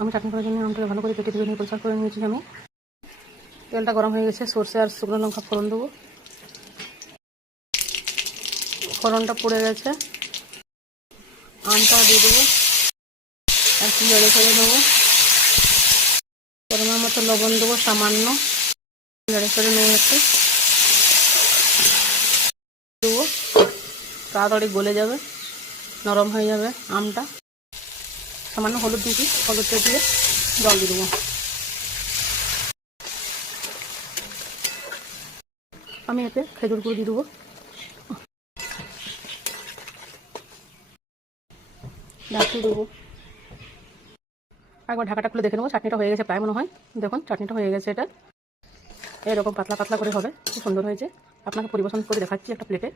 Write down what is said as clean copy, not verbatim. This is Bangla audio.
আমি চাটনি করার জন্য আমটাকে ভালো করে কেটে ধুয়ে নিয়ে পরিষ্কার করে নিয়েছি। আমি তেলটা গরম হয়ে গেছে, সর্ষে আর শুকনো লঙ্কা ফোড়ন দেবো। ফোড়নটা পুড়ে গেছে, আমটা দিয়ে দেবো, একটু নেড়ে ছেড়ে দেবো। পরিমাণ মতো লবণ দেবো, সামান্য নেড়ে ছেড়ে নেবো, একটু দেবো, তাড়াতাড়ি গলে যাবে, নরম হয়ে যাবে আমটা। সামান্য হলুদ দিয়েছি, হলুদটা দিয়ে জল দিয়ে দেবো। আমি এতে খেজুর গুঁড়ো দিয়ে দেবো, ঢাকিয়ে দেবো। একবার ঢাকাটা খুলে দেখে নেবো, চাটনিটা হয়ে গেছে প্রায় মনে হয়। দেখুন চাটনিটা হয়ে গেছে, এটা এরকম পাতলা পাতলা করে হবে, খুব সুন্দর হয়েছে। আপনাকে পরিবেশন করে দেখাচ্ছি একটা প্লেটে।